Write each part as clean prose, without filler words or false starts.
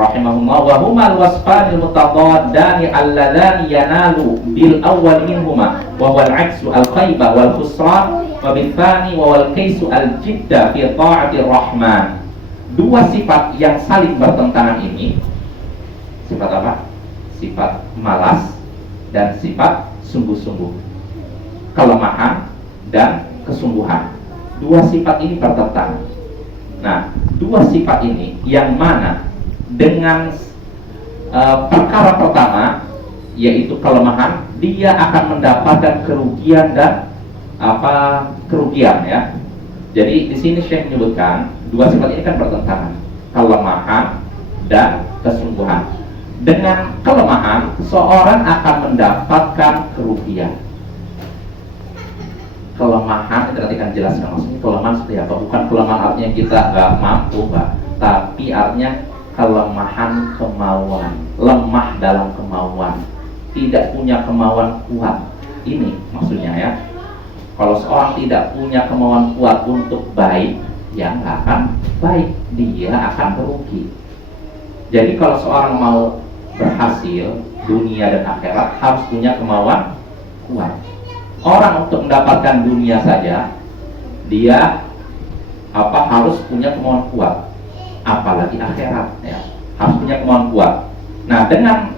rahimahullah, wa humal wasfanil mutadaddani alladhani yanalu bil awwal minhuma wa wal 'aksu al khaybah wal khusran wa bil thani wa wal kaisu al jidda fi ta'atir rahman. Dua sifat yang saling bertentangan ini, sifat apa? Sifat malas dan sifat sungguh-sungguh, kelemahan dan kesungguhan. Dua sifat ini bertentangan. Nah, dua sifat ini yang mana dengan perkara pertama, yaitu kelemahan, dia akan mendapatkan kerugian dan kerugian ya. Jadi di sini Syekh menyebutkan dua sifat ini kan bertentangan, kelemahan dan kesungguhan. Dengan kelemahan, seorang akan mendapatkan kerugian. Kelemahan itu nanti akan jelaskan maksudnya kelemahan seperti apa. Bukan kelemahan artinya kita nggak mampu, Pak, tapi artinya kelemahan kemauan, lemah dalam kemauan, tidak punya kemauan kuat. Ini maksudnya ya. Kalau seorang tidak punya kemauan kuat untuk baik, ya nggak akan baik, dia akan merugi. Jadi kalau seorang mau berhasil dunia dan akhirat harus punya kemauan kuat. Orang untuk mendapatkan dunia saja dia harus punya kemauan kuat, apalagi akhirat ya, harus punya kemauan kuat. Nah, dengan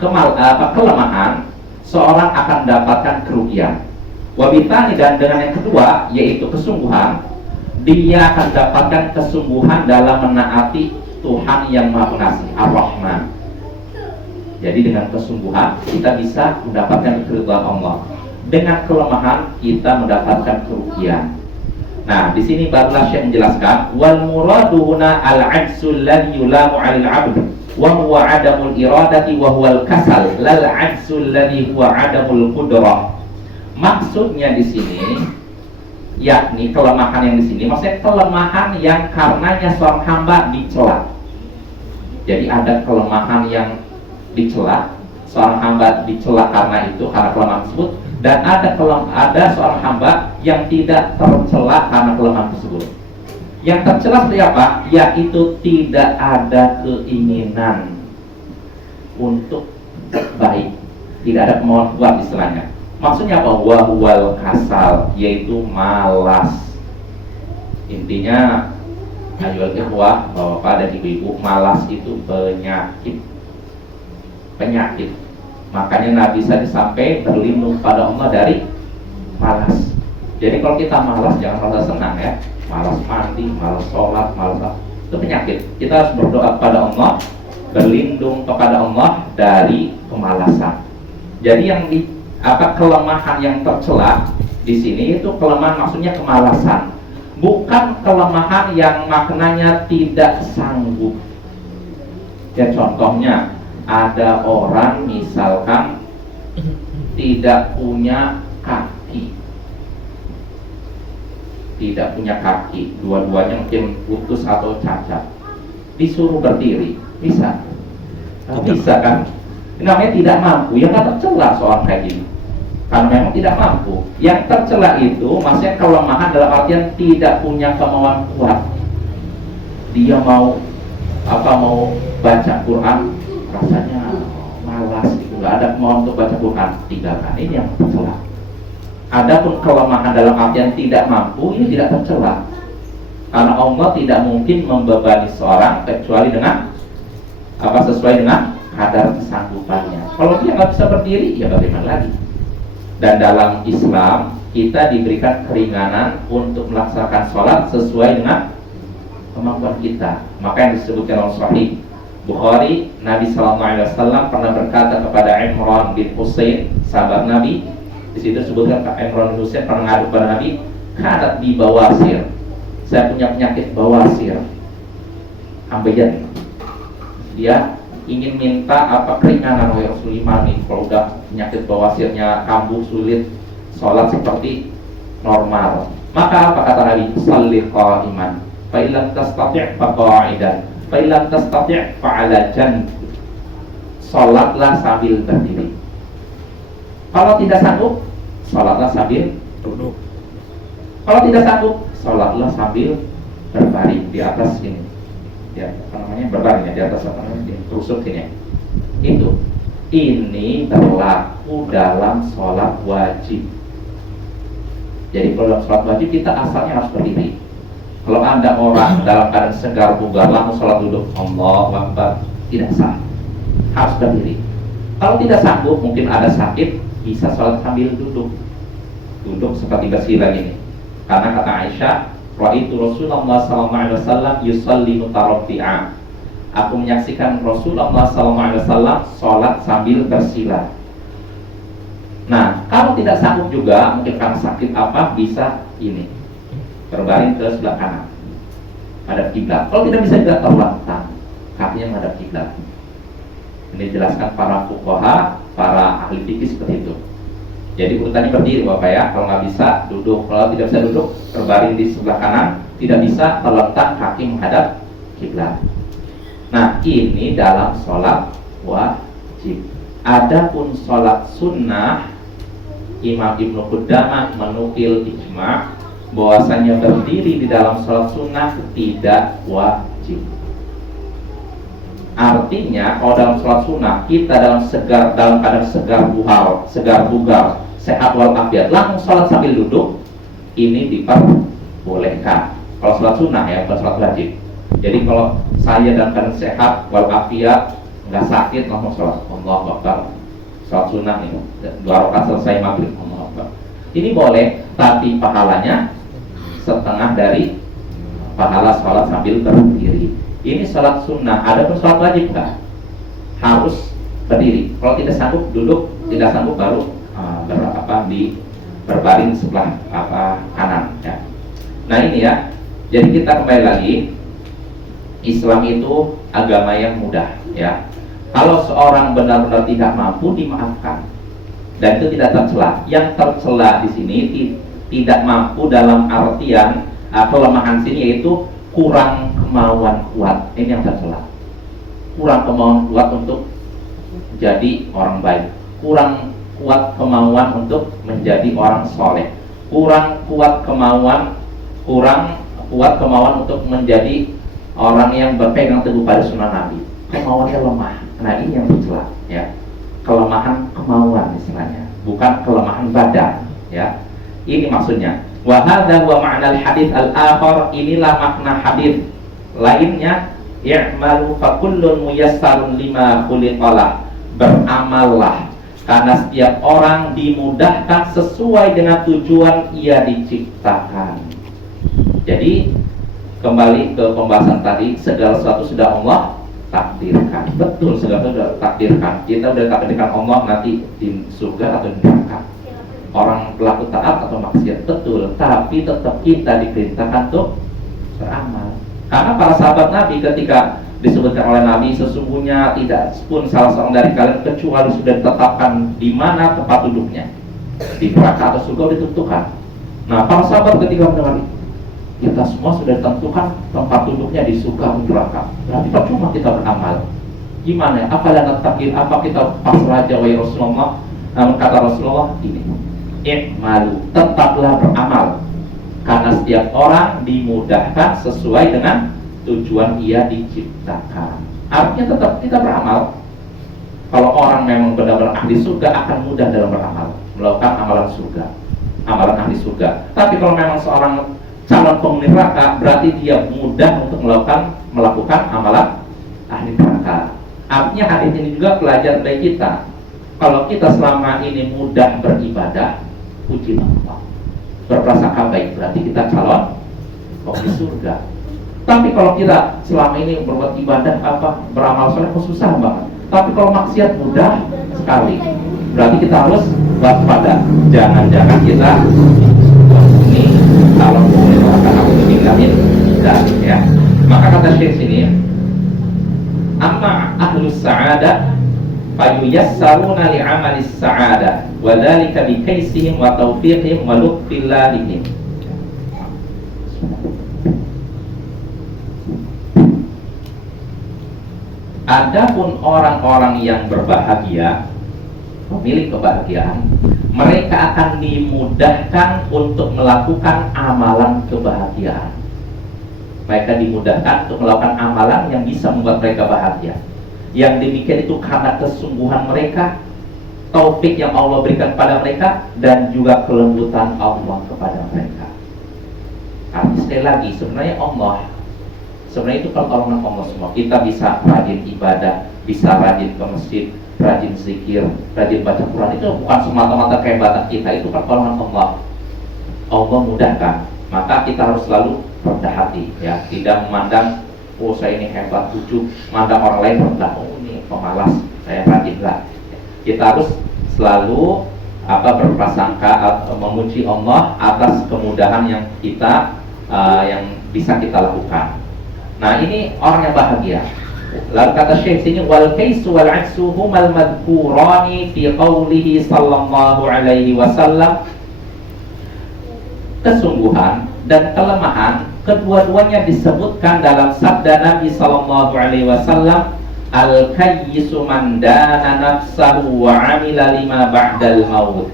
kelemahan seorang akan mendapatkan kerugian. Wabitani, dan dengan yang kedua yaitu kesungguhan, dia akan mendapatkan kesungguhan dalam menaati Tuhan yang Maha Pengasih, Ar-Rahman. Jadi dengan kesungguhan kita bisa mendapatkan keridhaan Allah. Dengan kelemahan kita mendapatkan kerugian. Nah, di sini barulah Syekh menjelaskan wal muradu huna al-'ajsul ladzi yulamu 'alal 'abd wa huwa 'adamul iradati wa huwal kasal lal 'ajsul ladzi huwa 'adamul qudrah. Maksudnya di sini yakni kelemahan yang di sini maksudnya kelemahan yang karenanya seorang hamba dicela. Jadi ada kelemahan yang dicela, seorang hamba dicela karena itu, karena kelemahan tersebut. Dan ada seorang hamba yang tidak tercela karena kelemahan tersebut. Yang tercela seperti apa? Yaitu tidak ada keinginan untuk baik, tidak ada kemauan kuat istilahnya. Maksudnya apa? Wahwal kasal, yaitu malas. Intinya, ayo ikhwah, bapak dan ibu-ibu, malas itu penyakit. Makanya Nabi sampai berlindung pada Allah dari malas. Jadi kalau kita malas jangan merasa senang ya. Malas mandi, malas sholat, malas itu penyakit. Kita harus berdoa kepada Allah, berlindung kepada Allah dari kemalasan. Jadi yang kelemahan yang tercela di sini itu kelemahan maksudnya kemalasan, bukan kelemahan yang maknanya tidak sanggup. Ya contohnya, ada orang misalkan tidak punya kaki, dua-duanya mungkin putus atau cacat, disuruh berdiri, bisa? Nggak bisa kan? Namanya tidak mampu, ya nggak tercela seorang kayak gini, karena memang tidak mampu. Yang tercela itu maksudnya kelemahan dalam artian tidak punya kemauan kuat. Dia mau baca Quran, rasanya malas gitu, nggak ada kemauan untuk baca Quran, tinggalkan. Ini yang tercela. Adapun kelemahan dalam artian tidak mampu, ini tidak tercela, karena Allah tidak mungkin membebani seorang kecuali dengan sesuai dengan kadar kesanggupannya. Kalau dia nggak bisa berdiri, ya bagaimana lagi? Dan dalam Islam kita diberikan keringanan untuk melaksanakan sholat sesuai dengan kemampuan kita. Maka yang disebutkan oleh Sahih Bukhari, Nabi SAW pernah berkata kepada Imran bin Husain, sahabat Nabi. Di situ disebutkan Imran bin Husain pernah ngadu kepada Nabi, kadat di bawasir, saya punya penyakit bawasir, ambeien. Dia ingin minta keringanan oleh Rasulullah nih, kalau udah penyakit bawasirnya kambuh, sulit sholat seperti normal. Maka apa kata Nabi? Shalli qa'iman, fa illam tastati' fa qa'idan, fa illam tastati' fa 'ala janb. Sholatlah sambil berdiri. Kalau tidak sanggup, sholatlah sambil duduk. Kalau tidak sanggup, sholatlah sambil berbaring di atas ini. ya apa namanya berbaring ya di atas apa namanya di tusuk ini. Itu ini berlaku dalam sholat wajib. Jadi kalau dalam sholat wajib kita asalnya harus berdiri. Kalau ada orang dalam keadaan segar bugar langsung sholat duduk, Allahu Akbar, tidak sah, harus berdiri. Kalau tidak sanggup, mungkin ada sakit, bisa sholat sambil duduk seperti bersila ini. Karena kata Aisyah, ra'aitu Rasulullah SAW yusalli mutarabbi'a. Aku menyaksikan Rasulullah SAW sholat sambil bersila. Nah, kalau tidak sanggup juga, mungkin karena sakit apa, bisa ini berbaring ke sebelah kanan, hadap kiblat. Kalau tidak bisa juga terlentang, kakinya menghadap kiblat. Ini dijelaskan para fuqaha, para ahli fikih seperti itu. Jadi urutannya berdiri Bapak ya. Kalau nggak bisa duduk, kalau tidak bisa duduk berbaring di sebelah kanan, tidak bisa terletak kaki menghadap kiblat. Nah ini dalam sholat wajib. Adapun sholat sunnah, Imam Ibnu Qudamah menukil ijma' bahwasanya berdiri di dalam sholat sunnah tidak wajib. Artinya kalau dalam sholat sunnah kita dalam keadaan segar bugar, sehat walafiat, langsung sholat sambil duduk, ini diperbolehkan. Kalau sholat sunnah ya, bukan sholat wajib. Jadi kalau saya dalam keadaan sehat walafiat, nggak sakit, langsung sholat Allahu Akbar, sholat sunnah ini 2 rakaat selesai maghrib, Allahu Akbar. Ini boleh, tapi pahalanya setengah dari pahala sholat sambil berdiri. Ini sholat sunnah. Ada pun sholat wajib nggak? Harus berdiri. Kalau tidak sanggup duduk, tidak sanggup baru berbaring sebelah kanan. Ya. Nah ini ya. Jadi kita kembali lagi. Islam itu agama yang mudah. Ya. Kalau seorang benar-benar tidak mampu, dimaafkan. Dan itu tidak tercela. Yang tercela di sini tidak mampu dalam artian kelemahan sini yaitu kurang kemauan kuat. Ini yang tercela. Kurang kemauan kuat untuk jadi orang baik, kurang kuat kemauan untuk menjadi orang soleh, kurang kuat kemauan untuk menjadi orang yang berpegang teguh pada sunnah Nabi. Kemauannya lemah. Nah ini yang tercela ya. Kelemahan kemauan istilahnya, bukan kelemahan badan ya. Ini maksudnya. Wa hadza huwa ma'na al-hadits al-akhar. Inilah makna hadis lainnya, i'malu fa kullun muyassarun lima khuliqalah. Beramallah karena setiap orang dimudahkan sesuai dengan tujuan ia diciptakan. Jadi kembali ke pembahasan tadi, segala sesuatu sudah Allah takdirkan. Betul, segala sesuatu sudah takdirkan. Kita sudah takdirkan Allah nanti di surga atau di neraka. Orang pelaku taat atau maksiat, betul, tapi tetap kita diperintahkan untuk beramal. Karena para sahabat Nabi ketika disebutkan oleh Nabi, sesungguhnya tidak pun salah seorang dari kalian kecuali sudah ditetapkan di mana tempat duduknya, di neraka atau surga ditentukan. Nah para sahabat ketika mendengar kita semua sudah ditentukan tempat duduknya di surga atau neraka, berarti percuma kita beramal. Gimana? Apalah takdir? Apa kita pasrah aja wahai Rasulullah? Kata Rasulullah ini, malu, tetaplah beramal karena setiap orang dimudahkan sesuai dengan tujuan ia diciptakan. Artinya tetap kita beramal. Kalau orang memang benar-benar ahli surga akan mudah dalam beramal, melakukan amalan surga, amalan ahli surga. Tapi kalau memang seorang calon penghuni neraka, berarti dia mudah untuk melakukan amalan ahli neraka. Artinya hadis ini juga pelajaran bagi kita. Kalau kita selama ini mudah beribadah, puji Allah, berprasangka baik, berarti kita calon penghuni surga. Tapi kalau kita selama ini berbuat ibadah beramal soleh susah banget. Tapi kalau maksiat mudah sekali, berarti kita harus waspada. Jangan-jangan kita ini calon penghuni neraka atau ditinggalin dan ya. Maka kata Syekh sini, amma ahlus sa'adah fayuyassaruna li'amalis sa'adah wa dzalika bi kaisihim wa taufiqihim wa lutfillahihim. Adapun orang-orang yang berbahagia, pemilik kebahagiaan, mereka akan dimudahkan untuk melakukan amalan kebahagiaan. mereka dimudahkan untuk melakukan amalan yang bisa membuat mereka bahagia. Yang demikian itu karena kesungguhan mereka, taufik yang Allah berikan kepada mereka, dan juga kelembutan Allah kepada mereka. Artinya sekali lagi, sebenarnya itu pertolongan Allah semua. Kita bisa rajin ibadah, bisa rajin ke masjid, rajin zikir, rajin baca Quran, itu bukan semata-mata kehebatan kita, itu pertolongan Allah. Allah mudahkan, maka kita harus selalu rendah hati, ya, tidak memandang, oh saya ini hebat, ujub, memandang orang lain rendah, oh ini pemalas, saya rajinlah. Kita harus selalu berprasangka, memuji Allah atas kemudahan yang kita yang bisa kita lakukan. Nah, ini orang yang bahagia. Lalu kata Syekh sini, wal kaisu wal aksu humal madhkurani fi qawlihi sallallahu alaihi wasallam. Kesungguhan dan kelemahan kedua-duanya disebutkan dalam sabda Nabi sallallahu alaihi wasallam, al-kayyisu man dana nafsahu wa amila lima ba'dal maut,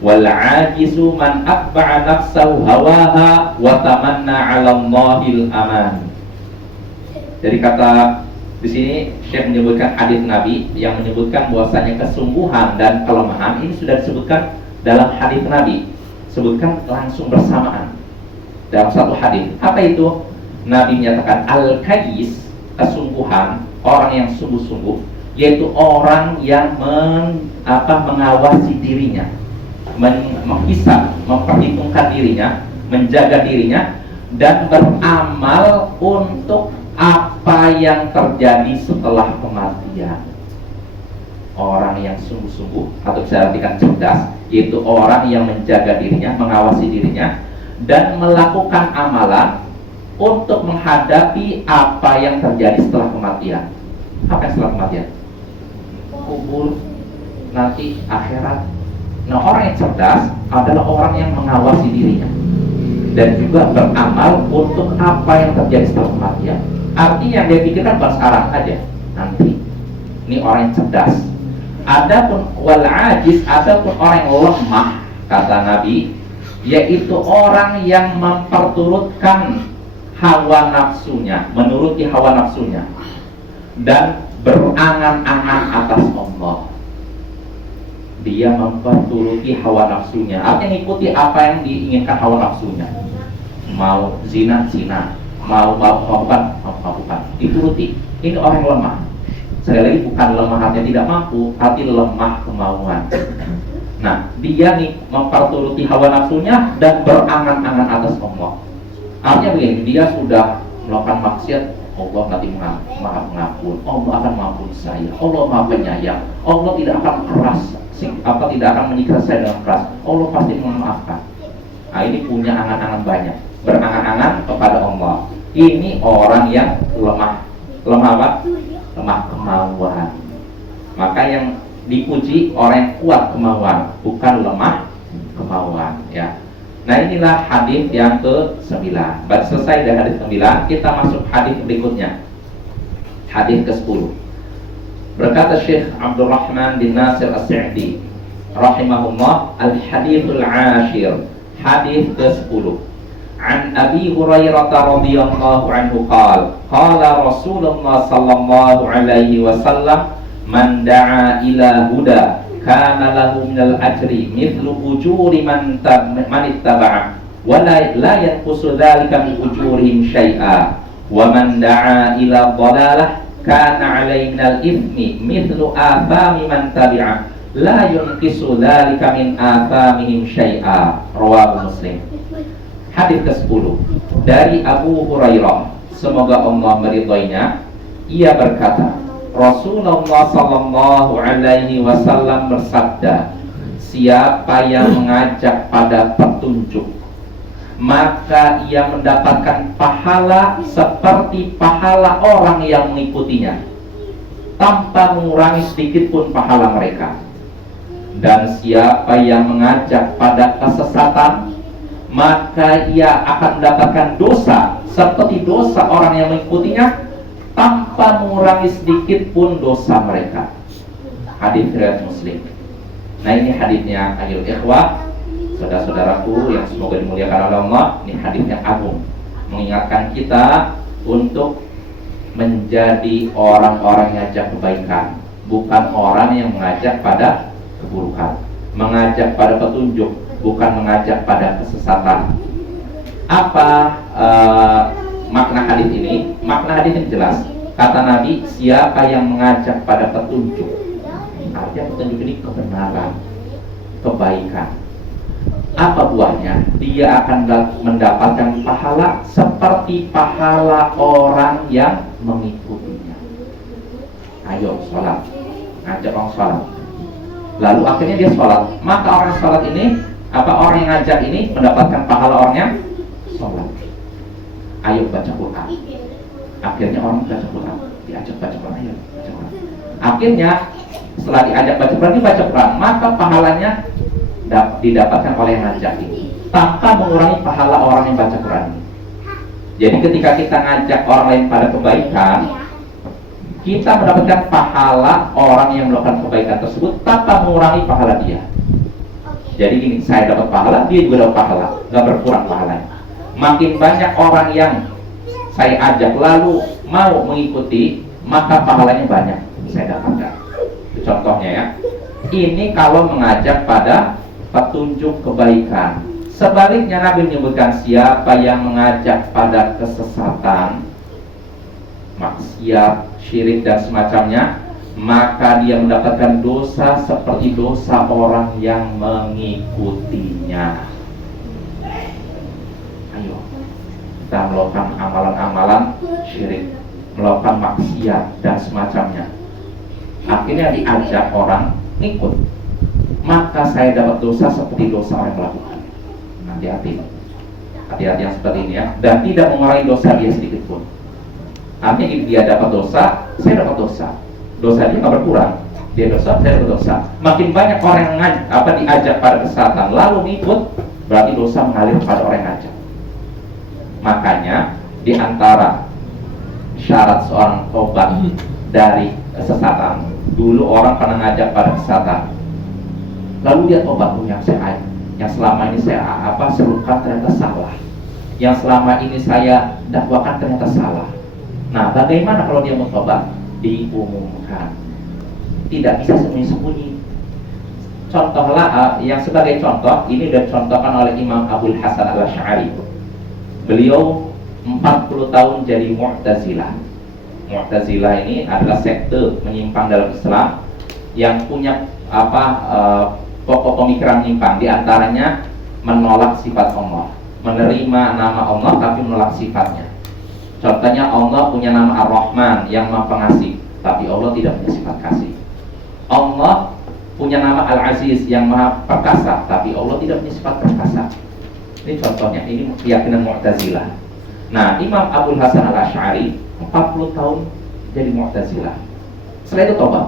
wal ajizu man atba'a nafsahu hawaha wa tamanna 'ala Allahil aman. Jadi kata di sini Syekh menyebutkan hadis Nabi yang menyebutkan bahwasanya kesungguhan dan kelemahan ini sudah disebutkan dalam hadis Nabi, sebutkan langsung bersamaan dalam satu hadis. Apa itu? Nabi menyatakan al-kayyis, kesungguhan, orang yang sungguh-sungguh, yaitu orang yang mengawasi dirinya, menghisab, memperhitungkan dirinya, menjaga dirinya, dan beramal untuk apa yang terjadi setelah kematian. Orang yang sungguh-sungguh, atau bisa artikan cerdas, yaitu orang yang menjaga dirinya, mengawasi dirinya, dan melakukan amalan untuk menghadapi apa yang terjadi setelah kematian. Apa yang setelah kematian? Kubur, nanti akhirat. Nah, orang yang cerdas adalah orang yang mengawasi dirinya dan juga beramal untuk apa yang terjadi setelah kematian. Artinya yang dia pikirkan bukan sekarang aja, nanti. Ini orang yang cerdas. Adapun wal ajiz, adapun orang yang lemah, kata Nabi, yaitu orang yang memperturutkan hawa nafsunya, menuruti hawa nafsunya, dan berangan-angan atas Allah. Dia memperturuti hawa nafsunya, artinya mengikuti apa yang diinginkan hawa nafsunya. Mau zina, zina, mau mabuk-mabukan, dituruti. Ini orang yang lemah. Sekali lagi, bukan lemah hatinya tidak mampu, tapi lemah kemauan. Nah, dia nih memperturuti hawa nafsunya dan berangan-angan atas Allah. Artinya begini, dia sudah melakukan maksiat, Allah nanti maha pengampun, Allah akan mengampuni saya, Allah maha penyayang, Allah tidak akan keras, tidak akan menyiksa saya dengan keras, Allah pasti memaafkan. Nah, ini punya angan-angan banyak, berangan-angan kepada Allah. Ini orang yang lemah apa? Lemah kemauan. Maka yang dipuji orang yang kuat kemauan, bukan lemah kemauan, ya. Nah, inilah hadis yang ke-9. Baru selesai dari hadis ke-9, kita masuk hadis berikutnya. Hadis ke-10. Berkata Syekh Abdul Rahman bin Nasir As-Sa'di rahimahullah, al-hadithul 'ashir, hadis ke-10. An Abi Hurairah radhiyallahu anhu qala Rasulullah sallallahu alaihi wasallam, man da'a ila huda kana lahu minal ajri mithlu ujuri man ittaba'a wa la yanqusu dhalika min ujurihim syai'a wa man da'a ila dhalalah kana 'alaihi minal ithmi mithlu athami man tabi'a la yunqisu dhalika min athamihim syai'a. Rawahu Muslim. Hadis ke-10 dari Abu Hurairah, semoga Allah meridhoinya, ia berkata, Rasulullah sallallahu alaihi wasallam bersabda, siapa yang mengajak pada petunjuk, maka ia mendapatkan pahala seperti pahala orang yang mengikutinya, tanpa mengurangi sedikit pun pahala mereka. Dan siapa yang mengajak pada kesesatan, maka ia akan mendapatkan dosa seperti dosa orang yang mengikutinya, tanpa mengurangi sedikit pun dosa mereka. Hadis riwayat Muslim. Nah, ini hadisnya akhirul ikhwah, saudara-saudaraku yang semoga dimuliakan oleh Allah. Ini hadis yang agung, mengingatkan kita untuk menjadi orang-orang yang ngajak kebaikan, bukan orang yang mengajak pada keburukan, mengajak pada petunjuk, bukan mengajak pada kesesatan. Apa makna hadis ini? Makna hadis ini jelas. Kata Nabi, siapa yang mengajak pada petunjuk, artinya petunjuk ini kebenaran, kebaikan. Apa buahnya? Dia akan mendapatkan pahala seperti pahala orang yang mengikutinya. Ayo sholat, ngajak orang sholat, lalu akhirnya dia sholat, maka orang sholat ini, orang yang ngajak ini mendapatkan pahala orang yang sholat. Ayo baca Quran, akhirnya orang baca Quran, diajak baca Quran, ayo baca Quran. Akhirnya setelah diajak baca Quran, dia baca Quran, maka pahalanya didapatkan oleh yang ngajak ini, tanpa mengurangi pahala orang yang baca Quran ini. Jadi ketika kita ngajak orang lain pada kebaikan, kita mendapatkan pahala orang yang melakukan kebaikan tersebut tanpa mengurangi pahala dia. Jadi gini, saya dapat pahala, dia juga dapat pahala, nggak berkurang pahalanya. Makin banyak orang yang saya ajak lalu mau mengikuti, maka pahalanya banyak saya dapatkan. Contohnya ya, ini kalau mengajak pada petunjuk kebaikan. Sebaliknya Nabi menyebutkan siapa yang mengajak pada kesesatan, maksiat, syirik dan semacamnya, maka dia mendapatkan dosa seperti dosa orang yang mengikutinya. Ayo, kita melakukan amalan-amalan syirik, melakukan maksiat dan semacamnya. Akhirnya diajak orang ikut, maka saya dapat dosa seperti dosa orang yang melakukan. Hati-hati yang seperti ini ya, dan tidak mengurangi dosa dia sedikit pun. Artinya dia dapat dosa, saya dapat dosa. Dosa dia nggak berkurang, dia dosa, saya dapat dosa. Makin banyak orang yang diajak pada kesesatan lalu ikut, berarti dosa mengalir pada orang yang ngajak. Makanya di antara syarat seorang tobat dari kesesatan, dulu orang pernah ngajak pada kesesatan, lalu dia tobat, yang selama ini saya serukan ternyata salah, yang selama ini saya dakwakan ternyata salah. Nah, bagaimana kalau dia mau tobat? Diumumkan, tidak bisa sembunyi-sembunyi. Contohlah, yang sebagai contoh ini sudah dicontohkan oleh Imam Abul Hasan Al-Asy'ari. Beliau 40 tahun jadi Mu'tazilah. Mu'tazilah ini adalah sekte menyimpang dalam Islam yang punya pokok pemikiran menyimpang. Di antaranya menolak sifat Allah, menerima nama Allah tapi menolak sifatnya. Contohnya Allah punya nama Ar-Rahman yang Maha Pengasih, tapi Allah tidak punya sifat kasih. Allah punya nama Al-Aziz yang Maha Perkasa, tapi Allah tidak punya sifat perkasa. Ini contohnya, ini keyakinan Mu'tazilah. Nah, Imam Abul Hasan Al-Asy'ari 40 tahun jadi Mu'tazilah. Setelah itu tobat.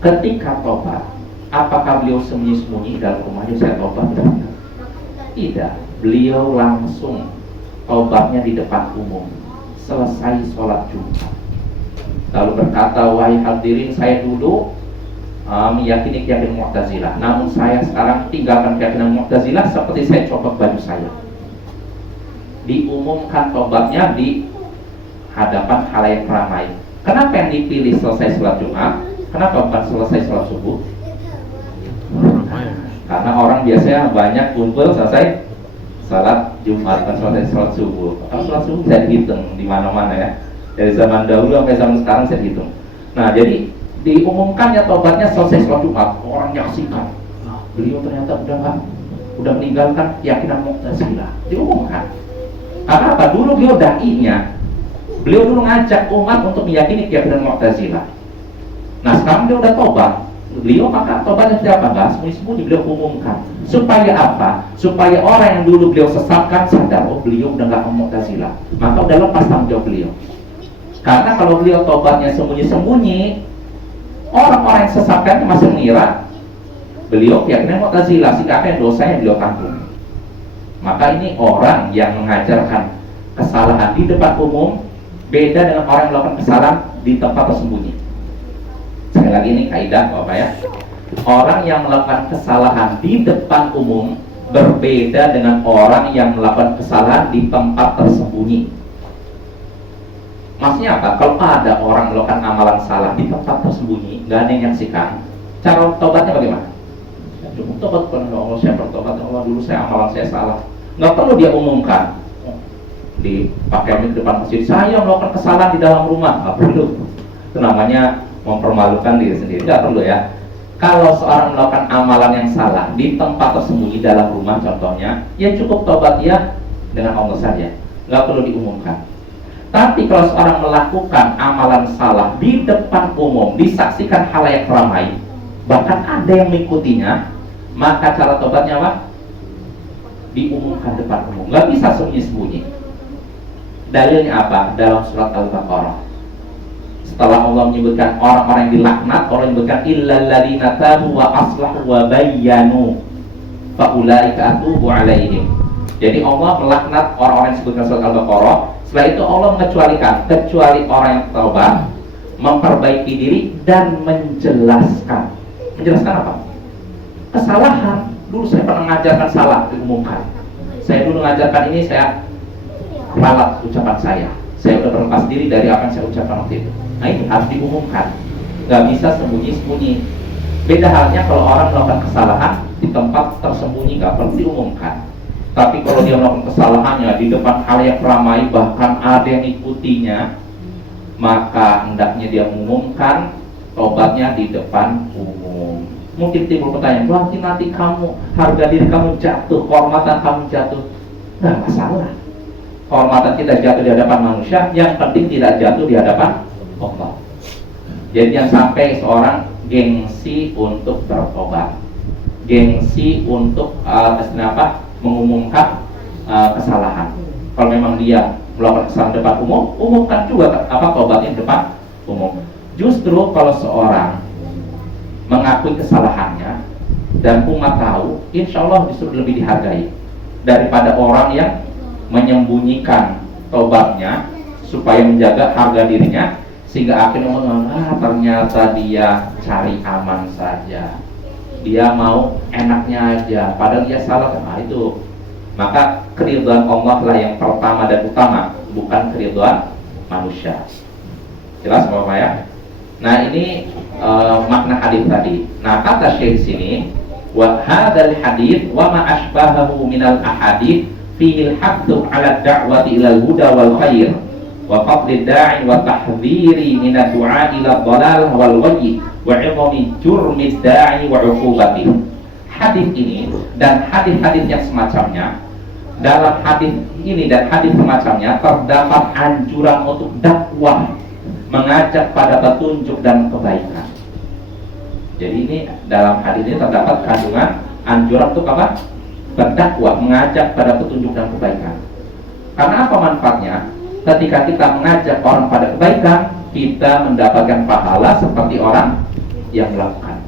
Ketika tobat, apakah beliau sembunyi-sembunyi dalam rumahnya saya tobat? Tidak. Beliau langsung tobatnya di depan umum, selesai sholat Jumat. Lalu berkata, wahai hadirin, saya dulu meyakini keyakinan Mu'tazilah, namun saya sekarang tinggalkan keyakinan Mu'tazilah seperti saya copot baju saya. Diumumkan tobatnya di hadapan khalayak ramai. Kenapa yang dipilih selesai sholat Jumat? Kenapa bukan selesai sholat subuh? Karena orang biasanya banyak kumpul selesai salat Jumat, kan selesai salat subuh. Kalau salat subuh bisa dihitung di mana-mana ya. Dari zaman dahulu sampai zaman sekarang bisa dihitung. Nah, jadi diumumkannya tobatnya selesai salat Jumat. Orang nyaksikan, nah, beliau ternyata udah meninggalkan keyakinan Mu'tazilah. Diumumkan. Karena apa? Dulu beliau dai-nya. Beliau dulu ngajak umat untuk meyakini keyakinan Mu'tazilah. Nah, sekarang dia udah tobat. Beliau maka tobatnya tidak apa? Sembunyi-sembunyi beliau umumkan. Supaya apa? Supaya orang yang dulu beliau sesatkan sadar, oh beliau udah nggak Mu'tazilah, maka udah lepas tanggung jawab beliau. Karena kalau beliau tobatnya sembunyi-sembunyi, orang-orang yang sesatkan masih mengira beliau keyakinan Mu'tazilah, sehingga apa yang dosanya beliau tanggung. Maka ini orang yang mengajarkan kesalahan di depan umum beda dengan orang yang melakukan kesalahan di tempat tersembunyi. Sekali lagi ini kaidah Bapak ya. Orang yang melakukan kesalahan di depan umum berbeda dengan orang yang melakukan kesalahan di tempat tersembunyi. Maksudnya apa? Kalau ada orang melakukan amalan salah di tempat tersembunyi, nggak ada yang menyaksikan, cara tobatnya bagaimana? Ya, cukup tobat kepada Allah, saya bertobat, Allah dulu amalan saya salah. Nggak perlu dia umumkan di pakai di depan masjid, saya melakukan kesalahan di dalam rumah, nggak perlu. Itu namanya mempermalukan diri sendiri, nggak perlu ya. Kalau seorang melakukan amalan yang salah di tempat tersembunyi dalam rumah contohnya, ya cukup tobat ya dengan Allah saja, nggak perlu diumumkan. Tapi kalau seorang melakukan amalan salah di depan umum, disaksikan khalayak ramai, bahkan ada yang mengikutinya, maka cara tobatnya apa? Diumumkan depan umum, nggak bisa sembunyi-sembunyi. Dalilnya apa? Dalam surat Al-Baqarah. Setelah Allah menyebutkan orang-orang yang dilaknat, Allah menyebutkan illal ladzina tabu wa aslahu wa bayyanu fa ulaika atubu alaihim. Jadi Allah melaknat orang-orang yang disebutkan surat Al-Baqarah. Setelah itu Allah mengecualikan, kecuali orang yang taubat, memperbaiki diri dan menjelaskan. Menjelaskan apa? Kesalahan. Dulu saya pernah mengajarkan salah, diumumkan. Saya dulu mengajarkan ini, saya ralat ucapan saya. Saya sudah berlepas diri dari apa yang saya ucapkan waktu itu. Nah ini harus diumumkan. Gak bisa sembunyi-sembunyi. Beda halnya kalau orang melakukan kesalahan di tempat tersembunyi, gak perlu diumumkan. Tapi kalau dia melakukan kesalahannya di depan khalayak ramai, bahkan ada yang ikutinya, maka hendaknya dia mengumumkan tobatnya di depan umum. Mungkin timbul pertanyaan, nanti kamu, harga diri kamu jatuh, kehormatan kamu jatuh. Nggak masalah. Kehormatan kita jatuh di hadapan manusia, yang penting tidak jatuh di hadapan Allah. Jadi yang sampai seorang gengsi untuk bertobat, gengsi untuk mengumumkan kesalahan. Kalau memang dia melakukan kesalahan depan umum, umumkan juga tobatnya depan umum. Justru kalau seorang mengakui kesalahannya dan umat tahu, insya Allah justru lebih dihargai daripada orang yang menyembunyikan tobatnya supaya menjaga harga dirinya, sehingga akhirnya ternyata dia cari aman saja, dia mau enaknya aja, padahal dia salah. Nah itu, maka keridhaan Allah lah yang pertama dan utama, bukan keridhaan manusia. Jelas Bapak ya? Nah ini makna hadis tadi. Nah kata Syekh sini, wa hadzal hadits wa ma asbahahu minal ahadits fihi al-haqqu 'ala ad-da'wati ila al-huda wal khair wa fadli da'i wa tahdhiri min ad-du'a ila ad-dhalal wal wajhi wa 'idhami jurmi da'i wa 'uqubatihi. Hadis ini dan hadis-hadis yang semacamnya, dalam hadis ini dan hadis semacamnya terdapat anjuran untuk dakwah, mengajak pada petunjuk dan kebaikan. Jadi ini dalam hadis ini terdapat kandungan anjuran untuk apa? Berdakwah, mengajak pada petunjuk dan kebaikan. Karena apa manfaatnya? Ketika kita mengajak orang pada kebaikan, kita mendapatkan pahala seperti orang yang melakukan.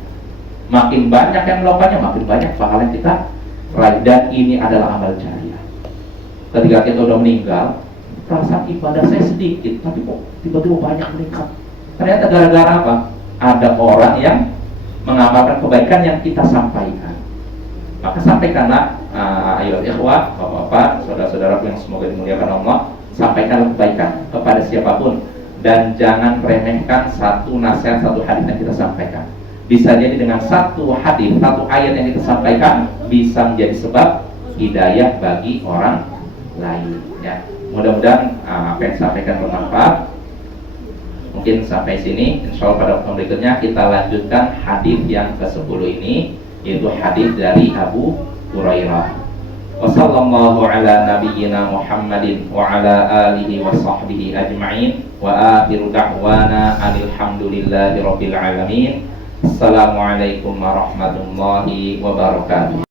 Makin banyak yang melakukannya, makin banyak pahala yang kita raih. Dan ini adalah amal jariah. Ketika kita sudah meninggal, perasaan ibadah saya sedikit, tapi kok tiba-tiba banyak meningkat. Ternyata gara-gara apa? Ada orang yang mengamalkan kebaikan yang kita sampaikan. Maka sampaikanlah, ayo ikhwah, bapak-bapak, saudara-saudara yang semoga dimuliakan Allah, sampaikanlah kebaikan kepada siapapun, dan jangan remehkan satu nasihat, satu hadis yang kita sampaikan. Bisa jadi dengan satu hadis, satu ayat yang kita sampaikan bisa menjadi sebab hidayah bagi orang lain. Ya, mudah-mudahan apa yang disampaikan bermanfaat. Mungkin sampai sini. Insya Allah pada waktu berikutnya kita lanjutkan hadis yang ke-10 ini, yaitu hadis dari Abu Hurairah. Wassallallahu ala nabiyyina Muhammadin wa ala alihi wa sahbihi ajma'in, wa akhiru da'wana alhamdulillahi rabbil alamin. Assalamualaikum warahmatullahi wabarakatuh.